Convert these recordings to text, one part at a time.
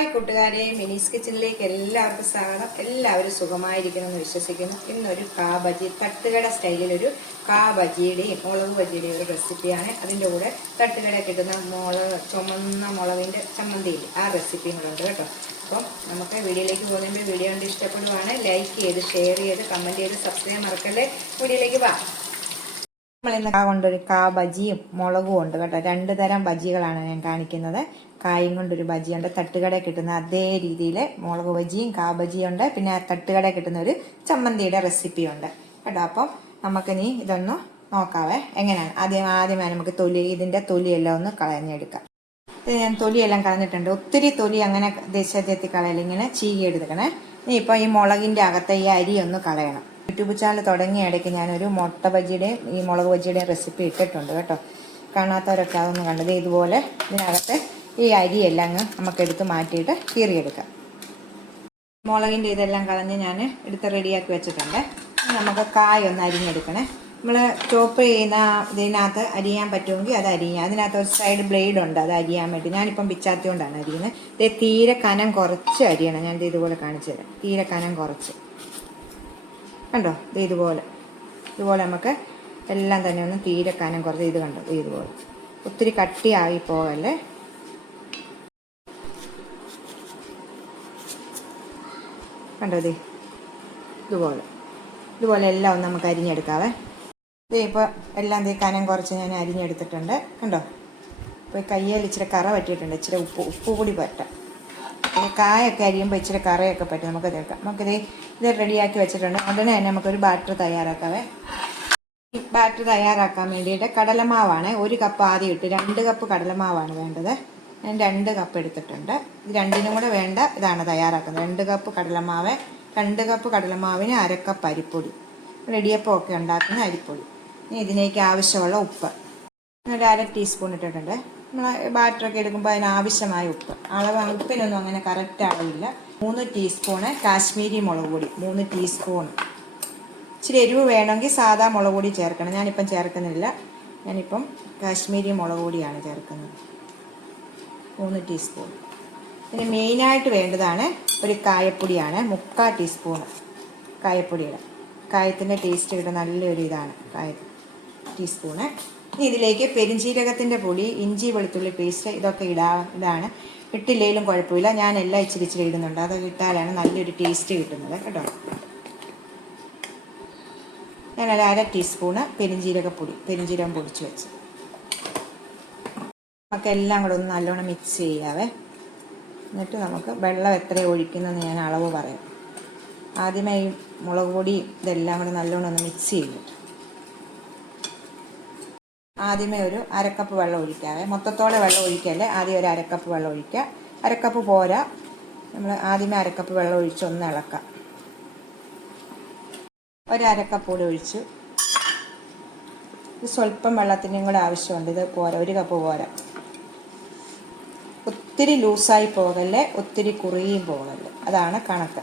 Hi കൂട്ടുകാരെ മിനീസ് കിച്ചണിലേക്ക് എല്ലാവർക്കും സ്വാഗതം. എല്ലാവരും സുഖമായിരിക്കണമെന്ന് വിശ്വസിക്കുന്നു. ഇന്നൊരു കാ ബജി തട്ടുകട സ്റ്റൈലിലൊരു കാ ബജിയുടെയും മുളക് ബജിയുടെയും ഒരു റെസിപ്പിയാണ്. അതിന്റെ കൂടെ തട്ടുകട കിട്ടുന്ന മുളക് ചുമന്ന മുളകിന്റെ ചമ്മന്തിയിൽ ആ റെസിപ്പിയും കൂടെ ഉണ്ട് കേട്ടോ. അപ്പം നമുക്ക് വീഡിയോയിലേക്ക് പോകുന്നതിന്റെ വീഡിയോ കണ്ട് ഇഷ്ടപ്പെടുവാണ് ലൈക്ക് ചെയ്ത് ഷെയർ ചെയ്ത് കമന്റ് ചെയ്ത് സബ്സ്ക്രൈബ് മറക്കല്ലേ? വീഡിയോയിലേക്ക് വാ. നമ്മൾ ഇന്ന് കാ കൊണ്ടൊരു കാ ബജിയും മുളകും ഉണ്ട് കേട്ടോ. രണ്ട് തരം ബജികളാണ് ഞാൻ കാണിക്കുന്നത്. കായും കൊണ്ടൊരു ബജിയുണ്ട്. തട്ടുകട കിട്ടുന്ന അതേ രീതിയിൽ മുളക് ബജിയും കാ ബജിയും ഉണ്ട്. പിന്നെ തട്ടുകട കിട്ടുന്ന ഒരു ചമ്മന്തിയുടെ റെസിപ്പി ഉണ്ട് കേട്ടോ. അപ്പം നമുക്കിനി ഇതൊന്ന് നോക്കാവേ. എങ്ങനെയാണ്? ആദ്യം ആദ്യമായി നമുക്ക് തൊലി ഇതിന്റെ തൊലിയെല്ലാം ഒന്ന് കളഞ്ഞെടുക്കാം. ഇത് ഞാൻ തൊലിയെല്ലാം കളഞ്ഞിട്ടുണ്ട്. ഒത്തിരി തൊലി അങ്ങനെ ദേശത്തി കളയലിങ്ങനെ ഇങ്ങനെ ചീകി എടുക്കണേ ഇനി ഇപ്പോൾ ഈ മുളകിന്റെ അകത്തെ ഈ അരി ഒന്ന് കളയണം. യൂട്യൂബ് ചാനൽ തുടങ്ങിയ ഇടയ്ക്ക് ഞാനൊരു മുട്ട ബജിയുടെയും ഈ മുളക് ബജിയുടെയും റെസിപ്പി ഇട്ടിട്ടുണ്ട് കേട്ടോ. കാണാത്തവരൊക്കെ അതൊന്ന് കണ്ടത് ഇതുപോലെ ഇതിനകത്ത് ഈ അരിയെല്ലാം അങ്ങ് നമുക്കെടുത്ത് മാറ്റിയിട്ട് കീറിയെടുക്കാം. മുളകിന്റെ ഇതെല്ലാം കളഞ്ഞ് ഞാൻ എടുത്ത് റെഡിയാക്കി വെച്ചിട്ടുണ്ട്. നമുക്ക് കായ ഒന്ന് അരിഞ്ഞെടുക്കണേ. നമ്മൾ ചോപ്പ് ചെയ്യുന്ന ഇതിനകത്ത് അരിയാൻ പറ്റുമെങ്കിൽ അത് അരിയാം. അതിനകത്ത് ഒരു സൈഡ് ബ്ലേഡ് ഉണ്ട് അത് അരിയാൻ വേണ്ടി. ഞാനിപ്പം പിച്ചാത്തി കൊണ്ടാണ് അരിയുന്നത്. ഇത് തീരെ കനം കുറച്ച് അരിയണം. ഞാൻ ഇത് ഇതുപോലെ കാണിച്ചു തരാം. തീരെ കനം കുറച്ച്. കണ്ടോ? ഇത് ഇതുപോലെ. ഇതുപോലെ നമുക്ക് എല്ലാം തന്നെ ഒന്ന് തീരക്കാനും കനം കുറച്ച് ഇത് കണ്ടോ? ഇത് ഇതുപോലെ. ഒത്തിരി കട്ടിയായി പോകല്ലേ കണ്ടോ ദേ? ഇതുപോലെ. ഇതുപോലെ എല്ലാം ഒന്ന് നമുക്ക് അരിഞ്ഞെടുക്കാവേ. ദേ ഇപ്പോൾ എല്ലാം ദേ കനം കുറച്ച് ഞാൻ അരിഞ്ഞെടുത്തിട്ടുണ്ട്. കണ്ടോ? ഇപ്പോൾ കയ്യിൽ ഇച്ചിരി കറ പറ്റിയിട്ടുണ്ട്. ഇച്ചിരി ഉപ്പ് ഉപ്പ് കൂടി പറ്റാം. കായൊക്കെ അരിയുമ്പോൾ ഇച്ചിരി കറയൊക്കെ പറ്റും. നമുക്ക് തീർക്കാം നമുക്കിത് ഇത് റെഡിയാക്കി വെച്ചിട്ടുണ്ട്. ഉടനെ തന്നെ നമുക്കൊരു ബാറ്റർ തയ്യാറാക്കാവേ. ബാറ്റർ തയ്യാറാക്കാൻ വേണ്ടിയിട്ട് കടലമാവാണ് ഒരു കപ്പ് ആദ്യം ഇട്ട് രണ്ട് കപ്പ് കടലമാവാണ് വേണ്ടത്. ഞാൻ രണ്ട് കപ്പ് എടുത്തിട്ടുണ്ട്. ഇത് രണ്ടിനും കൂടെ വേണ്ട ഇതാണ് തയ്യാറാക്കുന്നത്. രണ്ട് കപ്പ് കടലമാവ് രണ്ട് കപ്പ് കടലമാവിന് അരക്കപ്പ് അരിപ്പൊടി. റെഡിയപ്പം ഒക്കെ ഉണ്ടാക്കുന്ന അരിപ്പൊടി. ഇനി ഇതിലേക്ക് ആവശ്യമുള്ള ഉപ്പ്. ഒരു അര ടീസ്പൂൺ ഇട്ടിട്ടുണ്ട്. നമ്മൾ ബാറ്ററൊക്കെ എടുക്കുമ്പോൾ അതിനാവശ്യമായ ഉപ്പ്. അളവ് ഉപ്പിനൊന്നും അങ്ങനെ കറക്റ്റ് അളവില്ല മൂന്ന് ടീസ്പൂണ് കാശ്മീരി മുളക് പൊടി മൂന്ന് ടീസ്പൂൺ ഇച്ചിരി എരിവ് വേണമെങ്കിൽ സാധാ മുളക് പൊടി ചേർക്കണം. ഞാനിപ്പം ചേർക്കുന്നില്ല. ഞാനിപ്പം കാശ്മീരി മുളക് പൊടിയാണ് ചേർക്കുന്നത്. മൂന്ന് ടീസ്പൂൺ പിന്നെ മെയിനായിട്ട് വേണ്ടതാണ് ഒരു കായപ്പൊടിയാണ്. മുക്കാൽ ടീസ്പൂൺ കായപ്പൊടിയുടെ. കായത്തിന്റെ ടേസ്റ്റ് കിട്ടുന്ന നല്ലൊരു ഇതാണ് കായ ടീസ്പൂണ്. ഇനി ഇതിലേക്ക് പെരിഞ്ചീരകത്തിന്റെ പൊടി ഇഞ്ചി വെളുത്തുള്ളി പേസ്റ്റ് ഇതൊക്കെ ഇടാ ഇതാണ്. ഇട്ടില്ലെങ്കിലും കുഴപ്പമില്ല. ഞാൻ എല്ലാം ഇച്ചിരി ഇച്ചിരി ഇടുന്നുണ്ട്. അതൊക്കെ ഇട്ടാലാണ് നല്ലൊരു ടേസ്റ്റ് കിട്ടുന്നത് കേട്ടോ. ഞാൻ അര ടീസ്പൂണ് പെരിഞ്ചീരകപ്പൊടി പെരിഞ്ചീരകം പൊടിച്ച് വെച്ച്. നമുക്ക് എല്ലാം കൂടെ ഒന്ന് നല്ലോണം മിക്സ് ചെയ്യാവേ. എന്നിട്ട് നമുക്ക് വെള്ളം എത്ര ഒഴിക്കുന്നതെന്ന് ഞാൻ അളവ് പറയാം. ആദ്യമേ ഈ മുളക് പൊടി ഇതെല്ലാം കൂടെ നല്ലോണം ഒന്ന് മിക്സ് ചെയ്യും ആദ്യമേ ഒരു അരക്കപ്പ് വെള്ളം ഒഴിക്കാവേ. മൊത്തത്തോടെ വെള്ളം ഒഴിക്കല്ലേ? ആദ്യം ഒരു അരക്കപ്പ് വെള്ളം ഒഴിക്കുക. അരക്കപ്പ് പോരാ. നമ്മൾ ആദ്യമേ അരക്കപ്പ് വെള്ളം ഒഴിച്ച് ഒന്ന് ഇളക്കാം ഒരു അരക്കപ്പ് കൂടി ഒഴിച്ചു. ഇത് സ്വല്പം വെള്ളത്തിന്റെയും കൂടെ ആവശ്യമുണ്ട്. ഇത് പോര. ഒരു കപ്പ് പോരാ. ഒത്തിരി ലൂസായി പോകല്ലേ? ഒത്തിരി കുറുകിയും പോകല്ലേ? അതാണ് കണക്ക്.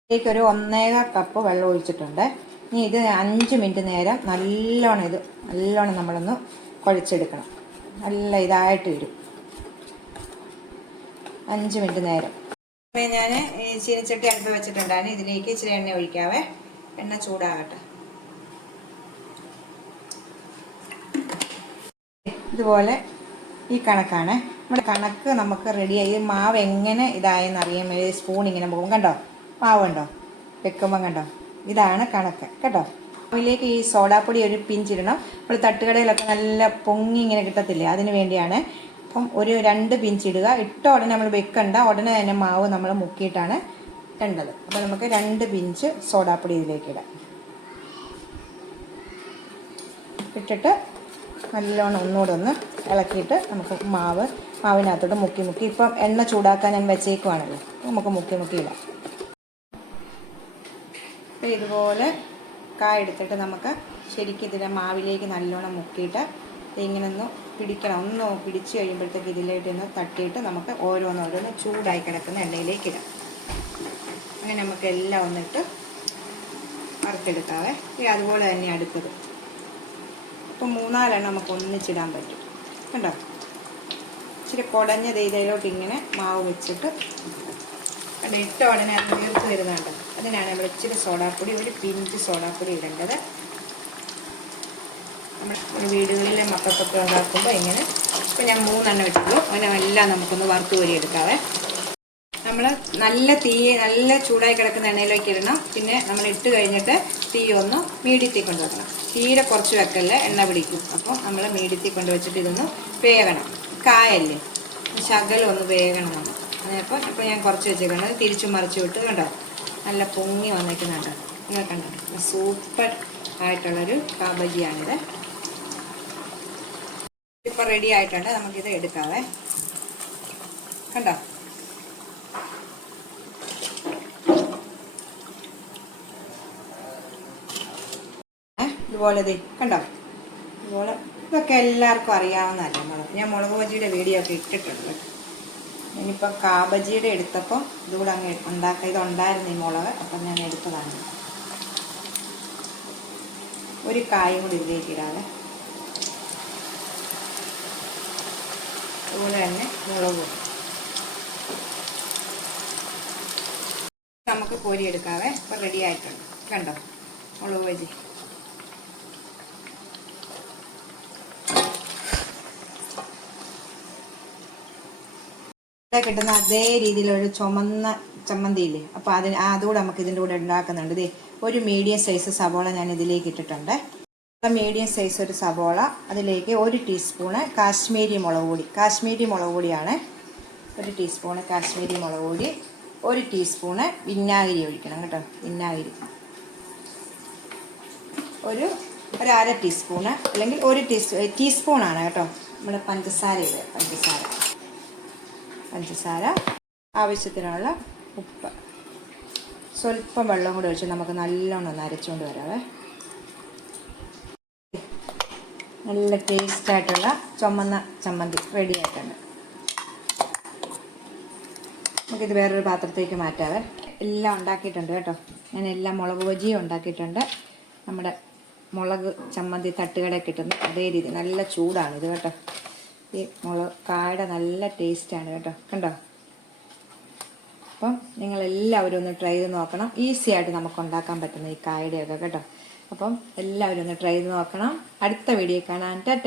ഇതിലേക്ക് ഒരു ഒന്നേക കപ്പ് വെള്ളം ഒഴിച്ചിട്ടുണ്ട്. ഇനി ഇത് അഞ്ച് മിനിറ്റ് നേരം നല്ലോണം ഇത് നല്ലോണം നമ്മളൊന്ന് കുഴച്ചെടുക്കണം. നല്ല ഇതായിട്ട് വരും. അഞ്ച് മിനിറ്റ് നേരം. ഞാൻ ഈ ചീനിച്ചട്ടി അടുത്ത് വെച്ചിട്ടുണ്ടായിരുന്നു. ഇതിലേക്ക് ഇച്ചിരി എണ്ണ ഒഴിക്കാവേ. എണ്ണ ചൂടാകട്ടെ. ഇതുപോലെ ഈ കണക്കാണ്. നമ്മുടെ കണക്ക് നമുക്ക് റെഡിയായി മാവ് എങ്ങനെ ഇതായെന്ന് അറിയാൻ സ്പൂൺ ഇങ്ങനെ പോകും. കണ്ടോ? മാവ് കണ്ടോ? വെക്കുമ്പം കണ്ടോ? ഇതാണ് കണക്ക് കേട്ടോ? അതിലേക്ക് ഈ സോഡാപ്പൊടി ഒരു പിഞ്ചിടണം ഇപ്പോൾ തട്ടുകടയിലൊക്കെ നല്ല പൊങ്ങി ഇങ്ങനെ കിട്ടത്തില്ലേ അതിന് വേണ്ടിയാണ്. അപ്പം ഒരു രണ്ട് പിഞ്ചിടുക ഇട്ട ഉടനെ നമ്മൾ വെക്കണ്ട. ഉടനെ തന്നെ മാവ് നമ്മൾ മുക്കിയിട്ടാണ് ഇടേണ്ടത്. അപ്പോൾ നമുക്ക് രണ്ട് പിഞ്ച് സോഡാപ്പൊടി ഇതിലേക്ക് ഇടാം. ഇട്ടിട്ട് നല്ലോണം ഒന്നുകൂടെ ഒന്ന് ഇളക്കിയിട്ട് നമുക്ക് മാവ് മാവിനകത്തോട്ട് മുക്കി മുക്കി. ഇപ്പം എണ്ണ ചൂടാക്കാൻ ഞാൻ വെച്ചേക്കുവാണല്ലോ. നമുക്ക് മുക്കി മുക്കി ഇടാം. അപ്പോൾ ഇതുപോലെ കായ എടുത്തിട്ട് നമുക്ക് ശരിക്കും ഇതിന്റെ മാവിലേക്ക് നല്ലോണം മുക്കിയിട്ട് ഇങ്ങനെ ഒന്ന് പിടിക്കണം. ഒന്ന് പിടിച്ച് കഴിയുമ്പോഴത്തേക്ക് ഇതിലേക്ക് ഒന്ന് തട്ടിയിട്ട് നമുക്ക് ഓരോന്നോരോന്ന് ചൂടായി കിടക്കുന്ന എണ്ണയിലേക്ക് ഇടാം. അങ്ങനെ നമുക്ക് എല്ലാം ഒന്നിട്ട് വറുത്തെടുക്കാവേ. ഈ അതുപോലെ തന്നെ അടുത്തത്. ഇപ്പം മൂന്നാലെണ്ണം നമുക്ക് ഒന്നിച്ചിടാൻ പറ്റും. കണ്ടോ? ഇച്ചിരി കുടഞ്ഞ രീതിയിലോട്ട് ഇങ്ങനെ മാവ് വെച്ചിട്ട് ഇട്ട ഉടനെ അത് തീർത്ത് വരുന്നുണ്ട് അതിനാണ് നമ്മൾ ഇച്ചിരി സോഡാപ്പൊടി ഒരു പിഞ്ച് സോഡാപ്പൊടി ഇടേണ്ടത്. നമ്മൾ വീടുകളിലെ മക്കൾക്കൊക്കെ ഉണ്ടാക്കുമ്പോൾ ഇങ്ങനെ ഇപ്പം ഞാൻ മൂന്നെണ്ണം ഇട്ടുള്ളൂ അങ്ങനെ എല്ലാം നമുക്കൊന്ന് വറുത്ത് കോരി എടുക്കാവേ. നമ്മൾ നല്ല തീ നല്ല ചൂടായി കിടക്കുന്ന എണ്ണയിലേക്ക് ഇടണം. പിന്നെ നമ്മൾ ഇട്ട് കഴിഞ്ഞിട്ട് തീ ഒന്ന് മീഡിയത്തിൽ കൊണ്ടുവെക്കണം തീരെ കുറച്ച് വെക്കല്ലേ എണ്ണ പിടിക്കും. അപ്പോൾ നമ്മൾ മീഡിയത്തിൽ കൊണ്ടുവച്ചിട്ട് ഇതൊന്ന് വേകണം കായല്ലേ? ശകലം ഒന്ന് വേകണം നമ്മൾ. അപ്പോൾ ഇപ്പോൾ ഞാൻ കുറച്ച് വെച്ചേക്കണം തിരിച്ചു മറിച്ച് വിട്ട് കണ്ടോ? നല്ല പൊങ്ങി വന്നിരിക്കുന്നുണ്ട്. നിങ്ങൾ കണ്ടോ? സൂപ്പർ ആയിട്ടുള്ളൊരു കാബജിയാണിത്. ഇപ്പം റെഡി ആയിട്ടുണ്ട്. നമുക്കിത് എടുക്കാവേ. കണ്ടോ? ഇതുപോലെ കണ്ടോ? ഇതുപോലെ ഇതൊക്കെ എല്ലാവർക്കും അറിയാവുന്നതല്ല മുളക് ഞാൻ മുളക് ബജിയുടെ വീഡിയോ ഒക്കെ ഇട്ടിട്ടുണ്ട്. ഇനിയിപ്പം കാബജിയുടെ എടുത്തപ്പോൾ ഇതുകൂടെ അങ്ങ് ഉണ്ടാക്കുക ഇതുണ്ടായിരുന്നു ഈ മുളക്. അപ്പം ഞാൻ എടുത്തതാണ്. ഒരു കായും കൂടി ഇതിലേക്ക് ഇടാതെ അതുപോലെ തന്നെ മുളകും. നമുക്ക് കോരിയെടുക്കാവേ ഇപ്പം റെഡി ആയിട്ടുണ്ട്. കണ്ടോ? മുളക് ബജി ഇവിടെ കിട്ടുന്ന അതേ രീതിയിലൊരു ചുമന്ന ചമ്മന്തിയില്ലേ? അപ്പോൾ അതിന് അതുകൂടെ നമുക്ക് ഇതിന്റെ കൂടെ ഉണ്ടാക്കുന്നുണ്ട്. ഇതേ ഒരു മീഡിയം സൈസ് സവോള ഞാൻ ഇതിലേക്ക് ഇട്ടിട്ടുണ്ട്. മീഡിയം സൈസ് ഒരു സവോള അതിലേക്ക് ഒരു ടീസ്പൂണ് കാശ്മീരി മുളക് പൊടി. കാശ്മീരി മുളക് പൊടിയാണ്. ഒരു ടീസ്പൂണ് കാശ്മീരി മുളക് പൊടി ഒരു ടീസ്പൂണ് വിന്നാഗിരി ഒഴിക്കണം കേട്ടോ വിന്നാഗിരി ഒരു ഒരു ടീസ്പൂണ് അല്ലെങ്കിൽ ഒരു ടീസ്പൂ ടീസ്പൂണാണ് കേട്ടോ. നമ്മുടെ പഞ്ചസാര പഞ്ചസാര. പഞ്ചസാര ആവശ്യത്തിനുള്ള ഉപ്പ്. സ്വല്പം വെള്ളം കൂടി ഒഴിച്ച് നമുക്ക് നല്ലോണം ഒന്ന് അരച്ചുകൊണ്ട് വരാവേ. നല്ല ടേസ്റ്റ് ആയിട്ടുള്ള ചുമന്ന ചമ്മന്തി റെഡി ആയിട്ടുണ്ട്. നമുക്കിത് വേറൊരു പാത്രത്തേക്ക് മാറ്റാവേ. എല്ലാം ഉണ്ടാക്കിയിട്ടുണ്ട് കേട്ടോ. ഞാൻ എല്ലാം മുളക് ബജിയും ഉണ്ടാക്കിയിട്ടുണ്ട്. നമ്മുടെ മുളക് ചമ്മന്തി തട്ടുകട കിട്ടുന്ന അതേ രീതി. നല്ല ചൂടാണ് ഇത് കേട്ടോ. ഈ മുളക് കായുടെ നല്ല ടേസ്റ്റാണ് കേട്ടോ. കണ്ടോ? അപ്പം നിങ്ങളെല്ലാവരും ഒന്ന് ട്രൈ ചെയ്ത് നോക്കണം. ഈസി ആയിട്ട് നമുക്ക് ഉണ്ടാക്കാൻ പറ്റുന്ന ഈ കായുടെയൊക്കെ കേട്ടോ. അപ്പം എല്ലാവരും ഒന്ന് ട്രൈ ചെയ്ത് നോക്കണം. അടുത്ത വീഡിയോ കാണാൻ ടാറ്റ